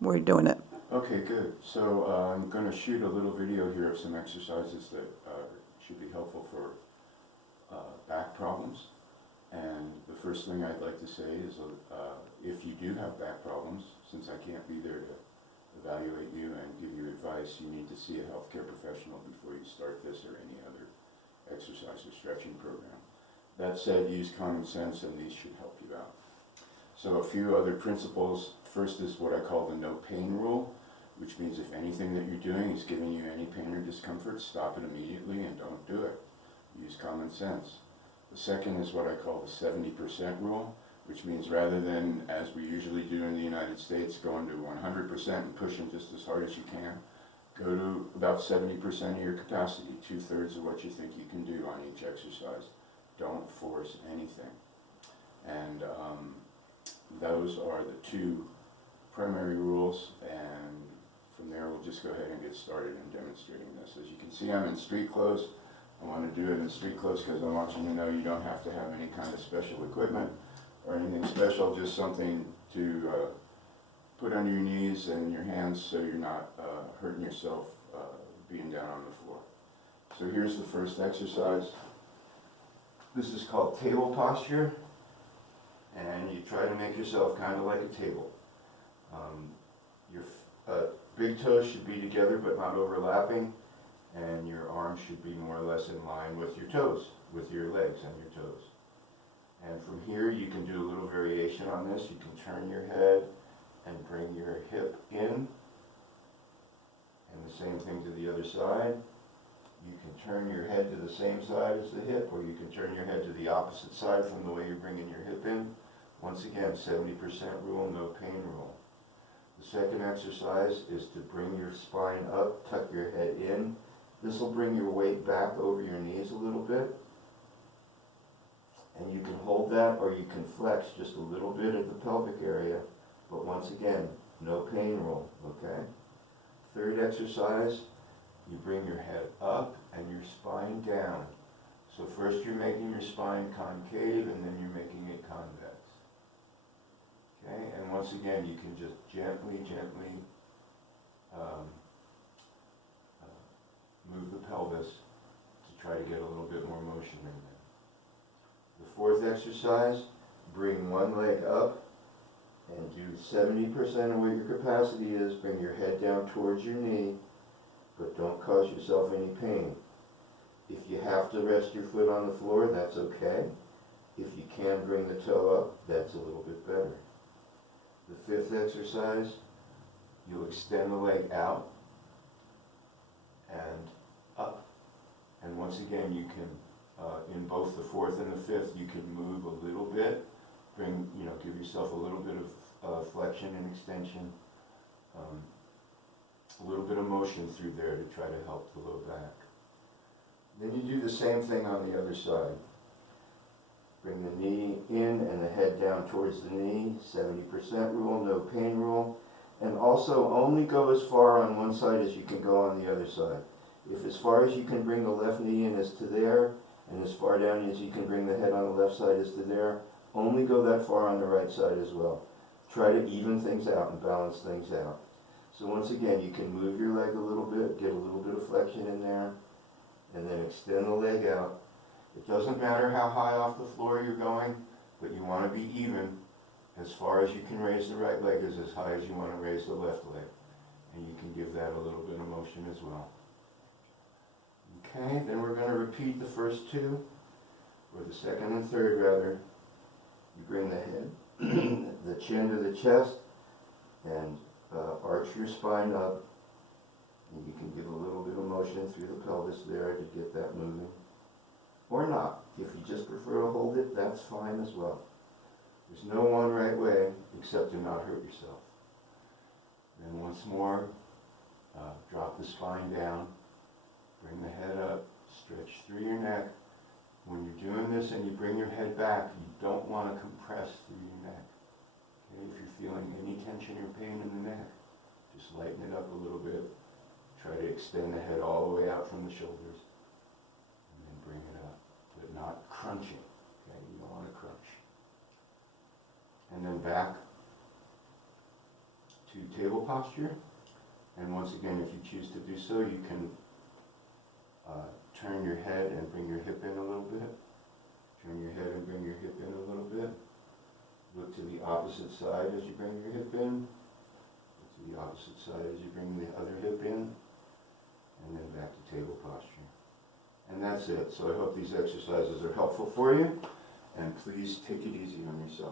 we're doing it. Okay, good. So I'm going to shoot a little video here of some exercises that should be helpful for back problems. And the first thing I'd like to say is if you do have back problems, since I can't be there to evaluate you and give you advice, you need to see a healthcare professional before you start this or any other exercise or stretching program. That said, use common sense and these should help you out. So a few other principles. First is what I call the no pain rule, which means if anything that you're doing is giving you any pain or discomfort, stop it immediately and don't do it. Use common sense. The second is what I call the 70% rule, which means rather than, as we usually do in the United States, going to 100% and pushing just as hard as you can, go to about 70% of your capacity, 2/3 of what you think you can do on each exercise. Don't force anything. And those are the two primary rules, and from there we'll just go ahead and get started in demonstrating this. As you can see, I'm in street clothes. I want to do it in street clothes because I want you to know you don't have to have any kind of special equipment or anything special, just something to put under your knees and your hands so you're not hurting yourself being down on the floor. So here's the first exercise. This is called table posture, and you try to make yourself kind of like a table. Your big toes should be together but not overlapping, and your arms should be more or less in line with your toes, with your legs and your toes. And from here you can do a little variation on this. You can turn your head and bring your hip in, and the same thing to the other side. You can turn your head to the same side as the hip, or you can turn your head to the opposite side from the way you're bringing your hip in. Once again, 70% rule, no pain rule. The second exercise is to bring your spine up, tuck your head in. This will bring your weight back over your knees a little bit. And you can hold that, or you can flex just a little bit at the pelvic area. But once again, no pain rule, okay? Third exercise, you bring your head up and your spine down. So first you're making your spine concave, and then you're making it convex. Okay, and once again, you can just gently move the pelvis to try to get a little bit more motion in there. The fourth exercise, bring one leg up and do 70% of what your capacity is. Bring your head down towards your knee, but don't cause yourself any pain. If you have to rest your foot on the floor, that's okay. If you can bring the toe up, that's a little bit better. The fifth exercise, you'll extend the leg out and up. And once again, you can, in both the fourth and the fifth, you can move a little bit. Give yourself a little bit of flexion and extension. A little bit of motion through there to try to help the low back. Then you do the same thing on the other side. Bring the knee in and the head down towards the knee, 70% rule, no pain rule. And also only go as far on one side as you can go on the other side. If as far as you can bring the left knee in is to there, and as far down as you can bring the head on the left side is to there, only go that far on the right side as well. Try to even things out and balance things out. So once again, you can move your leg a little bit, get a little bit of flexion in there, and then extend the leg out. It doesn't matter how high off the floor you're going, but you want to be even. As far as you can raise the right leg is as high as you want to raise the left leg. And you can give that a little bit of motion as well. Okay, then we're going to repeat the first two, or the second and third rather. You bring the head, the chin to the chest, and arch your spine up. And you can give a little bit of motion through the pelvis there to get that moving. Or not. If you just prefer to hold it, that's fine as well. There's no one right way except to not hurt yourself. Then once more, drop the spine down, bring the head up, stretch through your neck. When you're doing this and you bring your head back, you don't want to compress through your neck. Okay? If you're feeling any tension or pain in the neck, just lighten it up a little bit. Try to extend the head all the way out from the shoulders, and then bring it up, but not crunching. Okay, you don't want to crunch. And then back to table posture. And once again, if you choose to do so, you can turn your head and bring your hip in a little bit. Turn your head and bring your hip in a little bit. Look to the opposite side as you bring your hip in. Look to the opposite side as you bring the other hip in. And then back to table posture. And that's it. So I hope these exercises are helpful for you. And please take it easy on yourself.